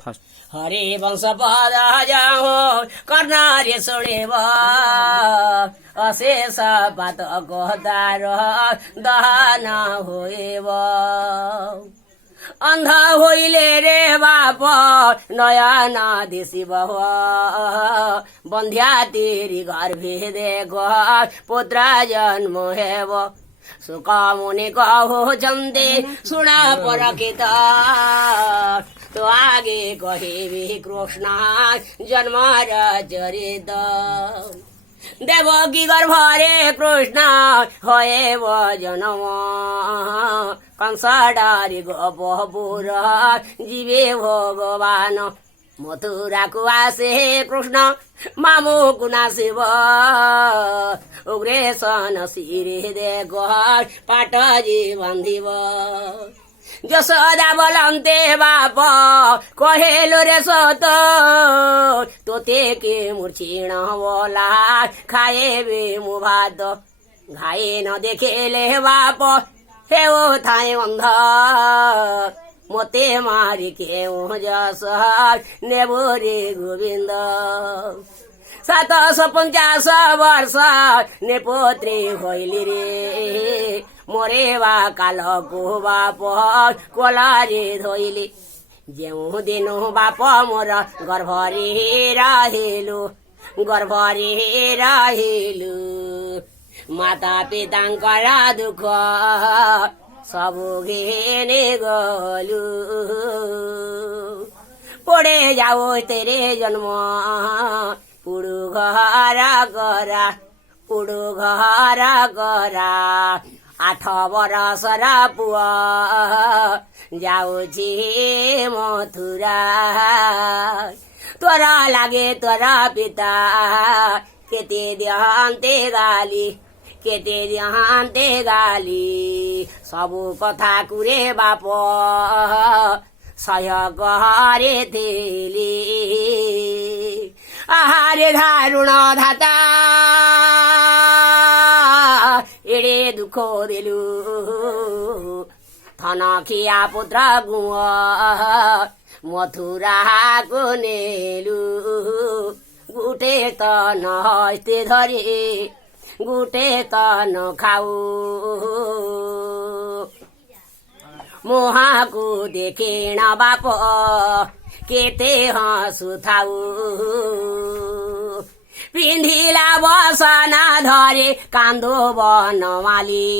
First হরে বংশ পদ যাও কর্ণারে শুনিব অশেষ পাত গদার দহন হইব অন্ধ হইলে রে বাপ নয়ন দিশিব বন্ধ্যা তিরি গর্ভে দেখ পুত্র জন্ম হেব সুখ মুনি কহুচন্তি শুণ পরকিত তো আগে কহিবি কৃষ্ণ জন্মর চরিত দেবকী গর্ভরে কৃষ্ণ হয়েব জন্ম কংসডারি গোপপুর জীবে ভগবান মথুরাকু আসে কৃষ্ণ মামুকু নাসিব উগ্রেশন শিরে দেখ পাট যে বান্ধিব যশোদা বলন্তে বাপ কহেলো রে সত তোতে কে মূর্ছিণ বলা খায়েবে মু ভাত ঘায়ে ন দেখেলে বাপ হেও থাই অন্ধ মতে মারি কেউ যশ নেব রে গোবিন্দ 750 ବର୍ଷ ନେପୋତ୍ରୀ ହଇଲି ରେ ମୋରେ ବା କାଲକୁ ବାପ କୋଲାରେ ଧୋଇଲି ଯେଉଁ ଦିନ ବାପ ମୋର ଗର୍ଭରେ ରହିଲୁ ମାତା ପିତାଙ୍କର ଦୁଃଖ ସବୁ ଘେନି ଗଲୁ ପଡ଼େ ଯାଉ ତେରେ ଜନ୍ମ ଉଡୁ ଘର ଗରା 8 ବରଷର ପୁଅ ଯାଉଛି ମଥୁରା ତୋର ଲାଗେ ତୋର ପିତା କେତେ ଦିଅନ୍ତେ ଗାଲି ସବୁ କଥା କୁରେ ବାପ ସହ୍ୟ କରିଥିଲି আহারে ধারুণ ধাতা এড়ে দুঃখ দিলু থন খিয়া পুত্র গুঁ মথুরা কো নেলু গুটে তন হস্তে ধরে গুটে তন খাউ মুহাকু দেখিণ বাপ কেতে হসুথাউ পিন্ধিলা বসনা ধরে কান্দো বনমালী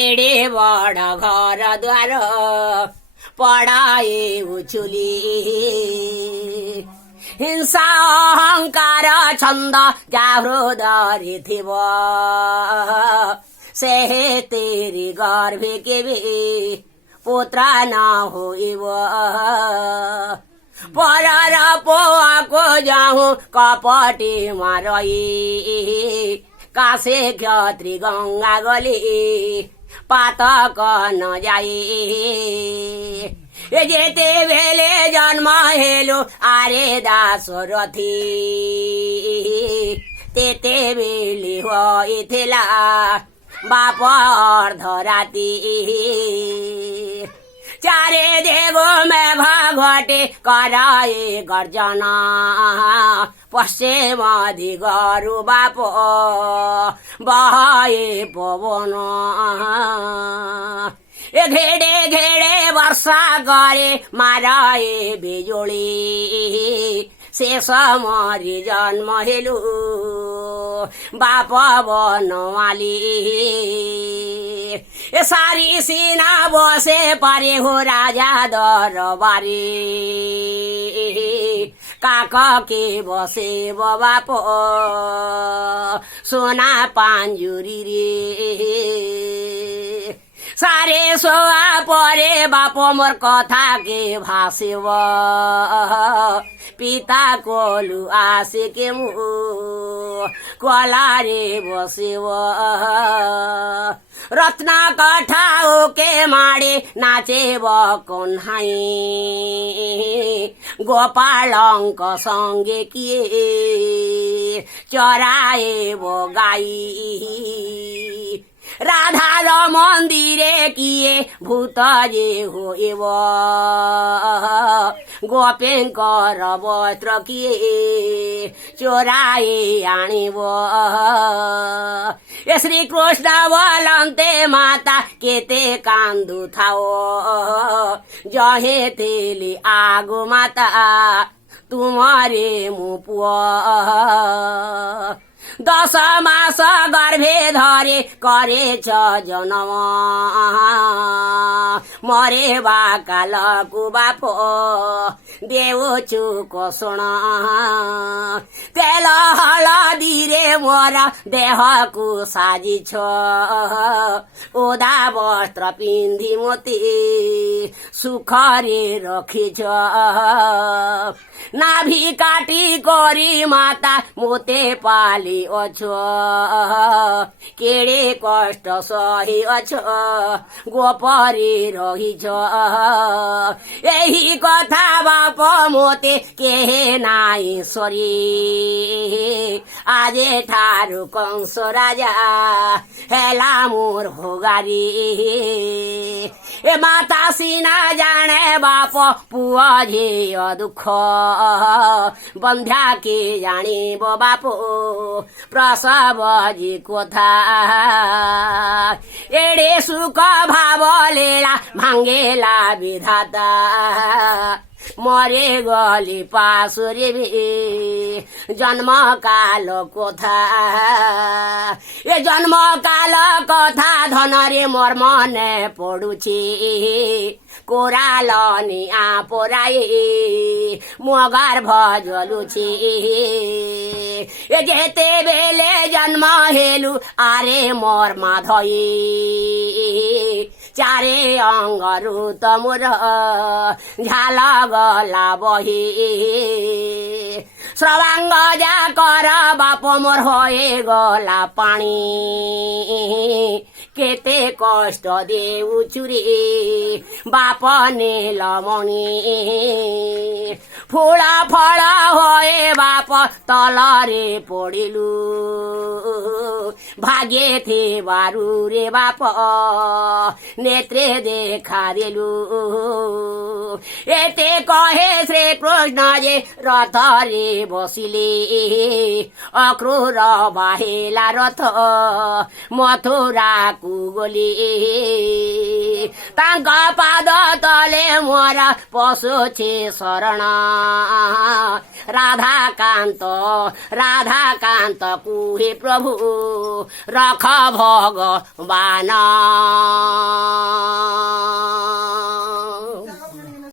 এড়ে বড় ঘর দ্বার পড়ায়ে উছুলি হিংসা অহংকার ছন্দ যা হৃদয়ে থিব সে তেরি গর্ভে কেবে পুত্র না হইব পরর পোয়াকো যাহু কপটি মারই কাশে ক্ষত্রি গঙ্গা গলি পাতক ন যাই যেতে বেলে জন্ম হেলো আরে দাসরথী তেতে বেলি হইଥିଲା বাপ অর্ধরাতি চারে দেব মেঘ ঘটে করায়ে গর্জনা পশ্চিম দিগরু বাপ বহায়ে পবন ঘেড়ে ঘেড়ে বর্ষা করে মারায়ে বিজুলি শেষ মরি জন্ম হেলু বাপ বনমালী সারি সিনা বসে পারে হো রাজা দরবারে কাককে বসে বাপ সোনা পাঞ্জুরি রে সারে শোয়া পরে বাপ মোর কথাকে ভাসিব পিতা কলু আসে কে মু কলারে বসিব রত্না কাঠা ওকে মাড়ে নাচেব কন্হাই গোপালঙ্ক সঙ্গে কিয়ে চরায়েব গাই রাধার মন্দিরে কিয়ে ভূত যে হইব ଗୋପୀଙ୍କର ବସ୍ତ୍ର କିଏ ଚୋରାଇ ଆଣିବ। ଏ ଶ୍ରୀକୃଷ୍ଣ ବୋଲନ୍ତେ ମାତା କେତେ କାନ୍ଦୁଥାଅ, ଜହେ ଥିଲି ଆଗୁ ମାତା ତୁମରେ ମୁଁ ପୁଅ। 10 ମାସ ଗର୍ଭେ ଧରି କରେଛ ଜନମ, ମରେବା କାଲକୁ ବାପ ଦେଉଛୁ କୋଷଣ। ତେଲ ହଳଦୀରେ ମୋର ଦେହକୁ ସାଜିଛ, ଓଦା ବସ୍ତ୍ର ପିନ୍ଧି ମୋତେ ସୁଖରେ ରଖିଛ। ନାଭି କାଟି କରି ମାତା ମୋତେ ପାଲି ଅଛ, କେଡ଼େ କଷ୍ଟ ସହି ଅଛ ଗୋପରେ ରହିଛ। ଏହି କଥା ବାପ ମୋତେ କେହେ ନାଇଁ ସରି, ଆଜି ଠାରୁ କଂସ ରାଜା ହେଲା ମୋର ଭୋଗାରୀ। ଏ ମାତା ସିନା ଜାଣେ ବାପ ପୁଅ ଝିଅ ଦୁଃଖ, ବନ୍ଧ୍ୟା କେ ଜାଣିବ ବାପ ପ୍ରସବ ଜି କଥା। ଏଡ଼େ ସୁଖ ଭାବ ଲୀଳା ଭାଙ୍ଗିଲା ବିଧାତା, মরে গলি পাশুরে জন্ম কাল কথা। এ জন্ম কাল কথা ধনরে মোর মনে পড়ুছি, কোরাল নিয়া পোরাই মো গর্ভ জ্বলুছি। এ যেতে বেলে জন্ম হেলু আরে মোর মাধই, চারে অঙ্গরু তমুর ঝাল গলা বহি। শ্রবাঙ্গ যা কর বাপ মোর হয়ে গলা পানি, কেতে কষ্ট দেউছুরে বাপ নীলমণি। ফুল ফল হয়ে বাপ তলরে পড়িলু, ভাগে থিবারু রে বাপ নেত্রে দেখা দেলু। এতে কহে শ্রীকৃষ্ণ যে রথরে বসিলে, অক্রূর বাহিলা রথ মথুরাকু গলি। তাঙ্ক পাদ তলে মোর পশুছে শরণ, রাধাকান্ত রাধাকান্ত কুহে প্রভু রখ ভগবান।